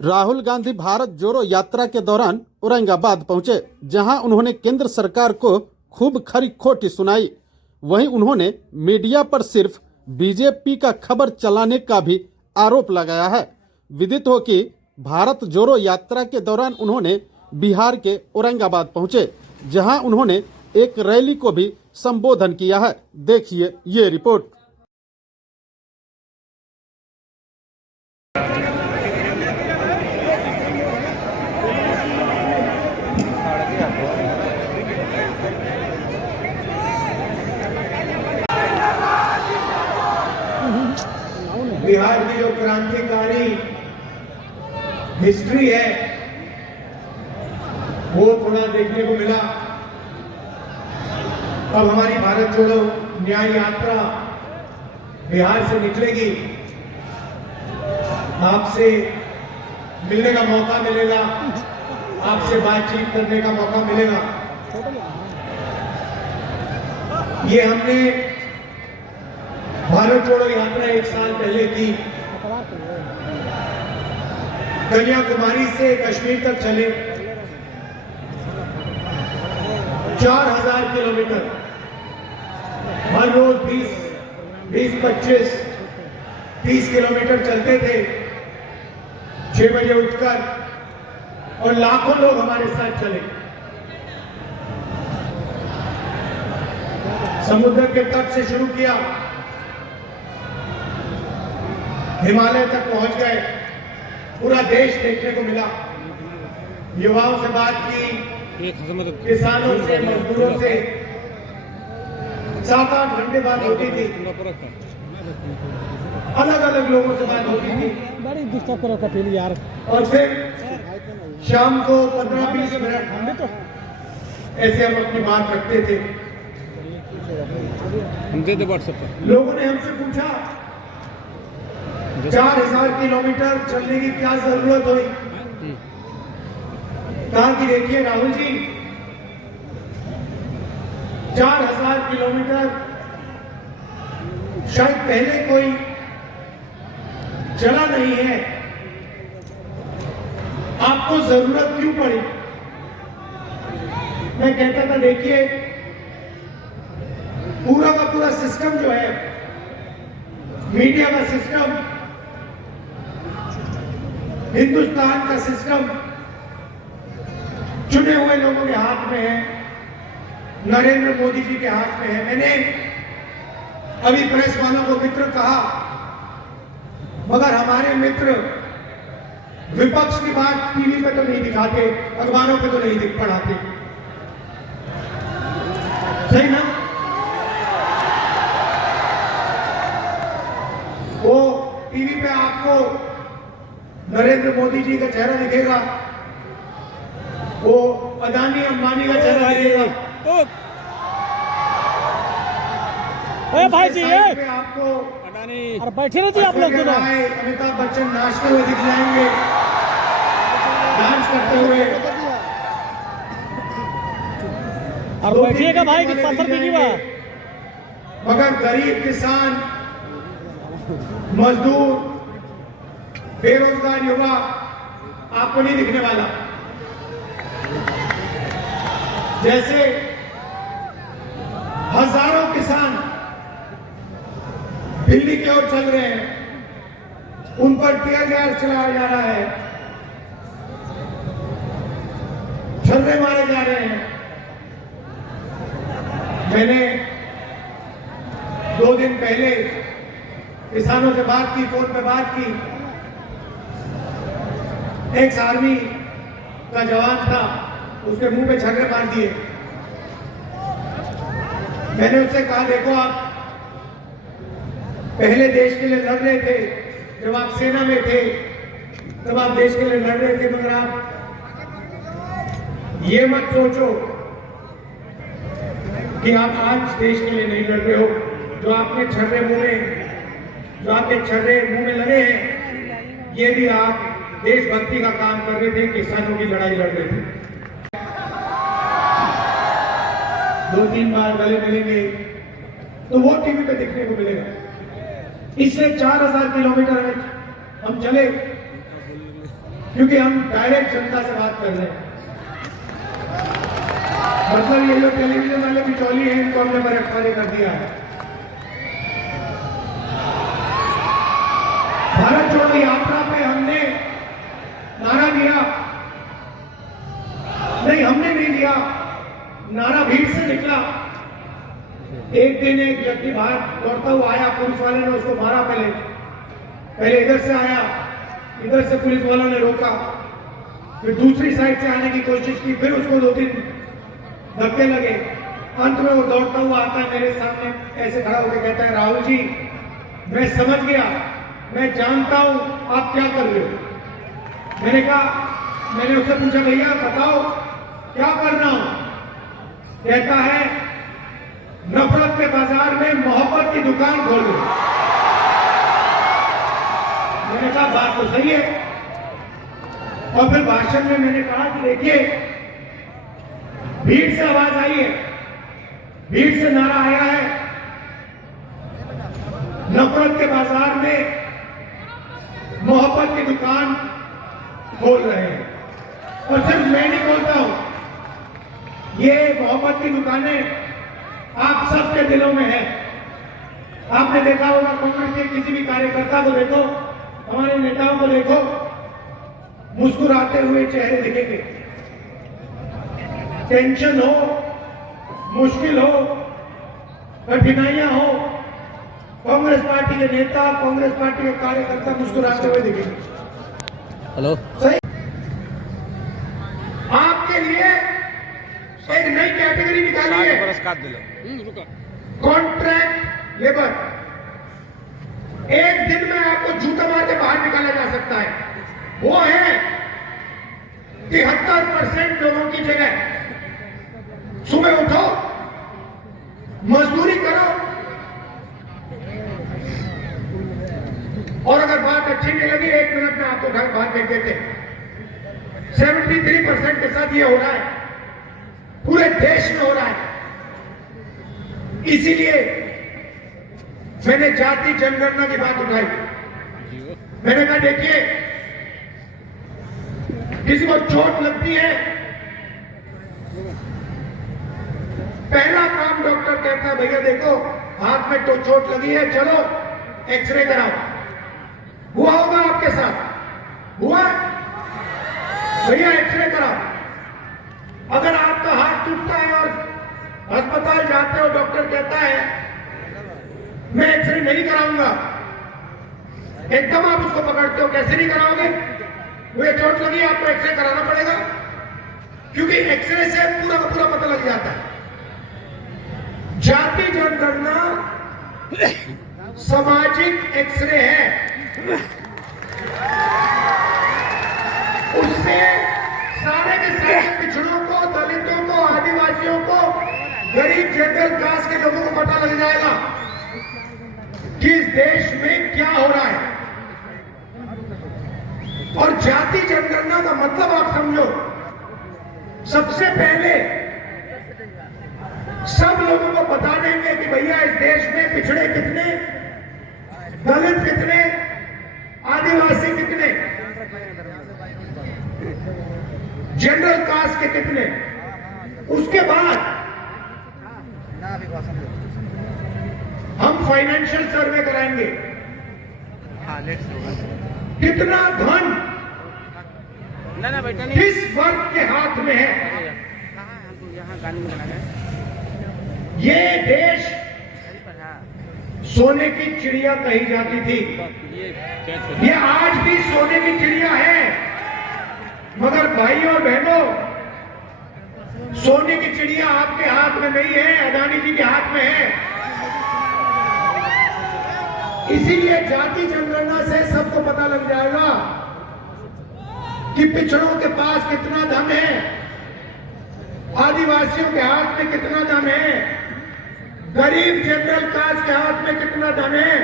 राहुल गांधी भारत जोड़ो यात्रा के दौरान औरंगाबाद पहुंचे, जहां उन्होंने केंद्र सरकार को खूब खरी खोटी सुनाई। वहीं उन्होंने मीडिया पर सिर्फ बीजेपी का खबर चलाने का भी आरोप लगाया है। विदित हो कि भारत जोड़ो यात्रा के दौरान उन्होंने बिहार के औरंगाबाद पहुंचे, जहां उन्होंने एक रैली को भी संबोधन किया है। देखिए ये रिपोर्ट। बिहार की जो क्रांतिकारी हिस्ट्री है वो थोड़ा देखने को मिला। अब हमारी भारत जोड़ो न्याय यात्रा बिहार से निकलेगी, आपसे मिलने का मौका मिलेगा, आपसे बातचीत करने का मौका मिलेगा। ये हमने भारत जोड़ो यात्रा 1 साल पहले की, कन्याकुमारी से कश्मीर तक चले 4000 किलोमीटर, हर रोज 20, 25, 30 किलोमीटर चलते थे 6 बजे उठकर, और लाखों लोग हमारे साथ चले। समुद्र के तट से शुरू किया, हिमालय तक पहुंच गए, पूरा देश देखने को मिला। युवाओं से बात की, किसानों से, मजदूरों से 7-8 घंटे बात होती थी, अलग अलग लोगों से बात होती थी। यार और फिर शाम को 15-20 मिनट ऐसे हम अपनी बात रखते थे। लोगों ने हमसे पूछा 4000 किलोमीटर चलने की क्या जरूरत हुई। कहा कि देखिए राहुल जी, 4000 किलोमीटर शायद पहले कोई चला नहीं है, आपको जरूरत क्यों पड़ी। मैं कहता था देखिए पूरा का पूरा सिस्टम जो है, मीडिया का सिस्टम, हिंदुस्तान का सिस्टम चुने हुए लोगों के हाथ में है, नरेंद्र मोदी जी के हाथ में है। मैंने अभी प्रेस वालों को मित्र कहा, मगर हमारे मित्र विपक्ष की बात टीवी पे तो नहीं दिखाते, अखबारों पे तो नहीं दिख पढ़ाते, सही ना। वो टीवी पे आपको नरेंद्र मोदी जी का चेहरा दिखेगा, वो अदानी अंबानी का चेहरा दिखेगा, भाई जी पे आपको अडानी और बैठे रहिए आप लोग दोनों। अमिताभ बच्चन नाचते हुए दिख जाएंगे, डांस करते हुए। और बैठिएगा भाई कि पत्थर पे गिरा। मगर गरीब किसान, मजदूर, बेरोजगार युवा आपको नहीं दिखने वाला। जैसे हजारों किसान दिल्ली की ओर चल रहे हैं, उन पर टीयर गैस चलाया जा रहा है, छर्रे मारे जा रहे हैं। मैंने 2 दिन पहले किसानों से बात की, फोन पे बात की। एक आर्मी का जवान था, उसके मुंह पे छर्रे मार दिए। मैंने उससे कहा देखो आप पहले देश के लिए लड़ रहे थे, जब आप सेना में थे तब आप देश के लिए लड़ रहे थे, मगर आप ये मत सोचो कि आप आज देश के लिए नहीं लड़ रहे हो। जो आपके छर्रे मुंह में लगे हैं, ये भी आप देशभक्ति का काम कर रहे थे, किसानों की लड़ाई लड़ रहे थे। 2-3 बार गले मिलेंगे तो वो टीवी पे देखने को मिलेगा। इससे 4000 किलोमीटर हम चले, क्योंकि हम डायरेक्ट जनता से बात कर रहे हैं। मतलब ये जो टेलीविजन वाले बिचौली हैं इनको हमने बरकरारी कर दिया है। भारत जोड़ो यात्रा पे हमने नारा दिया, नहीं हमने नहीं दिया, नारा भीड़ से निकला। एक दिन एक व्यक्ति बाहर दौड़ता हुआ आया, पुलिस वाले ने उसको मारा। पहले इधर से आया, इधर से पुलिस वालों ने रोका, फिर दूसरी साइड से आने की कोशिश की, फिर उसको 2-3 धक्के लगे। अंत में वो दौड़ता हुआ आता है मेरे सामने, ऐसे खड़ा होकर कहता है, राहुल जी मैं समझ गया, मैं जानता हूं आप क्या कर रहे हो। मैंने उससे पूछा भैया बताओ क्या कर रहा हूं। कहता है नफरत के बाजार में मोहब्बत की दुकान खोल दो। मैंने कहा बात तो सही है। और फिर भाषण में मैंने कहा कि देखिए भीड़ से आवाज आई है, भीड़ से नारा आया है, नफरत के बाजार में मोहब्बत की दुकान खोल रहे हैं। और सिर्फ मैं नहीं बोलता हूं, ये मोहब्बत की दुकानें आप सबके दिलों में है। आपने देखा होगा कांग्रेस के किसी भी कार्यकर्ता को देखो, हमारे नेताओं को देखो, मुस्कुराते हुए चेहरे दिखेंगे। टेंशन हो, मुश्किल हो, कठिनाइयां हो, कांग्रेस पार्टी के नेता, कांग्रेस पार्टी के कार्यकर्ता मुस्कुराते हुए दिखेंगे। हेलो सही। आपके लिए एक नई कैटेगरी निकाली है, कॉन्ट्रैक्ट लेबर। एक दिन में आपको जूता मार के बाहर निकाला जा सकता है। वो है 73% लोगों की जगह सुबह उठो, मजदूरी करो, और अगर बात अच्छी नहीं लगी 1 मिनट में आपको घर बाहर भेज देते। 73% के साथ ये हो रहा है, पूरे देश में हो रहा है। इसीलिए मैंने जाति जनगणना की बात उठाई। मैंने कहा देखिए किसी को चोट लगती है, पहला काम डॉक्टर कहता है भैया देखो हाथ में तो चोट लगी है, चलो एक्सरे कराओ। हुआ होगा आपके साथ, हुआ भैया एक्सरे कराओ। अगर आपका हाथ टूटता है और अस्पताल जाते हो, डॉक्टर कहता है मैं एक्सरे नहीं कराऊंगा, एकदम आप उसको पकड़ते हो, कैसे नहीं कराओगे? मुझे चोट लगी, आपको एक्सरे कराना पड़ेगा, क्योंकि एक्सरे से पूरा का पूरा पता लग जाता है। जाति जनगणना सामाजिक एक्सरे है, उससे सारे के सारे पिछड़ों को, दलितों को, आदिवासियों को, गरीब जनरल कास्ट के लोगों को पता लग जाएगा कि इस देश में क्या हो रहा है। और जाति जनगणना का मतलब आप समझो, सबसे पहले सब लोगों को बता देंगे कि भैया इस देश में पिछड़े कितने, दलित कितने, आदिवासी कितने, जनरल कास्ट के कितने। उसके बाद हम फाइनेंशियल सर्वे कराएंगे, कितना धन किस वर्ग के हाथ में है। ये देश सोने की चिड़िया कही जाती थी, ये आज भी सोने की चिड़िया है, मगर भाइयों और बहनों सोने की चिड़िया आपके हाथ में नहीं है, अदानी जी के हाथ में है। इसीलिए जाति जनगणना से सबको पता लग जाएगा कि पिछड़ों के पास कितना धन है, आदिवासियों के हाथ में कितना धन है, गरीब जनरल कास्ट के हाथ में कितना धन है।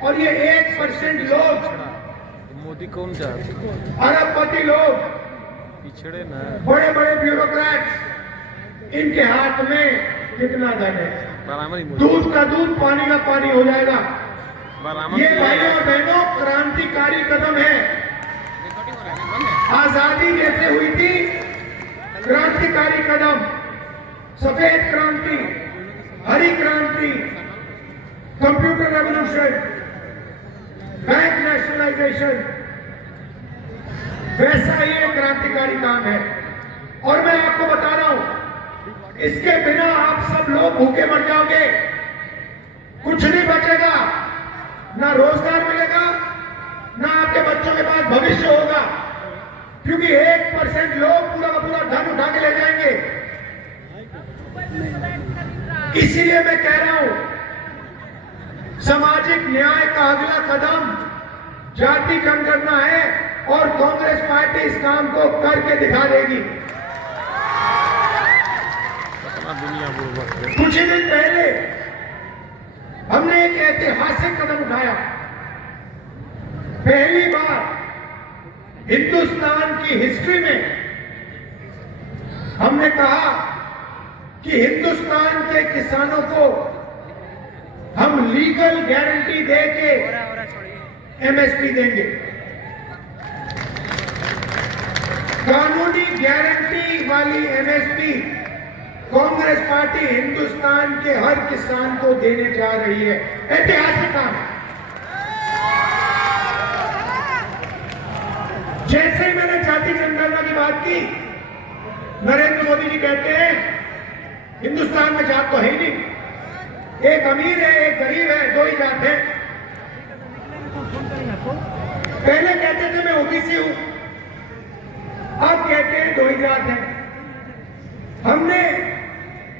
और ये 1% लोग, मोदी कौन चाहते, अरबपति लोग, पिछड़े ना, बड़े बड़े ब्यूरोक्रेट्स, इनके हाथ में कितना धन है। बराबर ही दूध का दूध, पानी का पानी हो जाएगा। बराबर ये भाइयों और बहनों क्रांतिकारी कदम है। आजादी जैसे हुई थी क्रांतिकारी कदम, सफेद क्रांति, हरी क्रांति, कंप्यूटर रेवोल्यूशन, बैंक नेशनलाइजेशन, वैसा ही एक क्रांतिकारी काम है। और मैं आपको बता रहा हूं, इसके बिना आप सब लोग भूखे मर जाओगे, कुछ नहीं बचेगा, ना रोजगार मिलेगा, ना आपके बच्चों के पास भविष्य होगा, क्योंकि 1% लोग पूरा का पूरा धन उठा के ले जाएंगे। इसीलिए मैं कह रहा हूं, सामाजिक न्याय का अगला कदम जाति जनगणना है और कांग्रेस पार्टी इस काम को करके दिखा देगी। दुनिया कुछ ही दिन पहले हमने एक ऐतिहासिक कदम उठाया। पहली बार हिंदुस्तान की हिस्ट्री में हमने कहा कि हिंदुस्तान के किसानों को हम लीगल गारंटी दे के एमएसपी देंगे। कानूनी गारंटी वाली एमएसपी कांग्रेस पार्टी हिंदुस्तान के हर किसान को देने जा रही है। ऐतिहासिक काम। जैसे ही मैंने जाति जनगणना की बात की, नरेंद्र मोदी जी कहते हैं हिंदुस्तान में जात तो है ही नहीं, एक अमीर है एक गरीब है, दो ही जात है। पहले कहते थे मैं ओबीसी हूं, अब कहते हैं दो ही जात है। हमने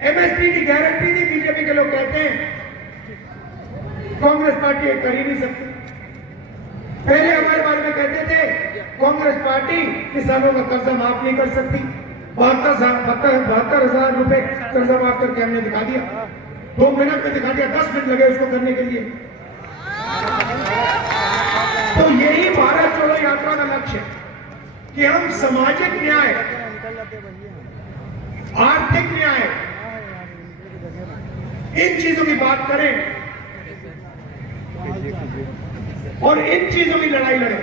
एमएसपी की गारंटी दी, बीजेपी के लोग कहते हैं कांग्रेस पार्टी कर ही नहीं सकती। पहले हमारे बारे में कहते थे कांग्रेस पार्टी किसानों का कर्जा माफ नहीं कर सकती। 72,000 रुपए कर्जा माफ करके हमने दिखा दिया, 2 मिनट में दिखा दिया, 10 मिनट लगे उसको करने के लिए। तो यही भारत जोड़ो यात्रा का लक्ष्य है कि हम सामाजिक न्याय, आर्थिक न्याय, इन चीजों की बात करें और इन चीजों की लड़ाई लड़ें।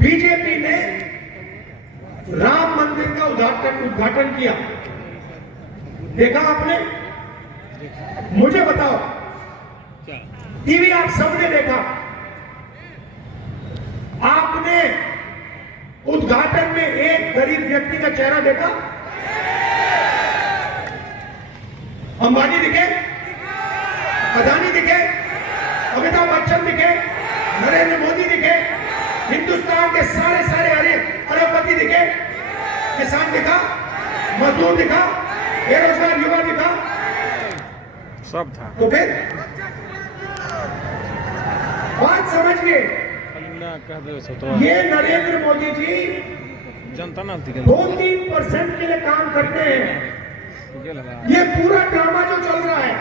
बीजेपी ने राम मंदिर का उद्घाटन किया, देखा आपने? मुझे बताओ, टीवी आप सबने देखा, आपने उद्घाटन में एक गरीब व्यक्ति का चेहरा देखा? अंबानी दिखे, अदानी दिखे, अमिताभ बच्चन दिखे, नरेंद्र मोदी दिखे, हिंदुस्तान के सारे अरबपति दिखे, किसान दिखा, मजदूर दिखा, बेरोजगार युवा दिखा, सब था। तो फिर बात समझिए, ये नरेंद्र मोदी जी जनता ना 2-3% के लिए काम करते हैं। ये पूरा ड्रामा जो चल रहा है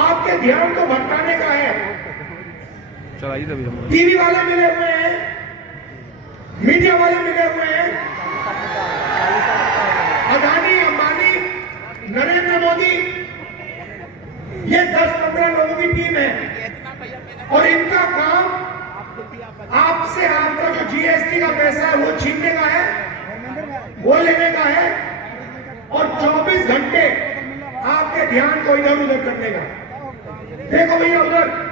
आपके ध्यान को भटकाने का है। टीवी वाले मिले हुए हैं, मीडिया वाले मिले हुए हैं, अदानी, अंबानी, नरेंद्र मोदी, ये 10-15 लोगों की टीम है और इनका काम आपसे आपका जो जीएसटी का पैसा है वो छीनने का है, वो लेने का है और 24 घंटे आपके ध्यान को इधर उधर करने का। देखो भैया उधर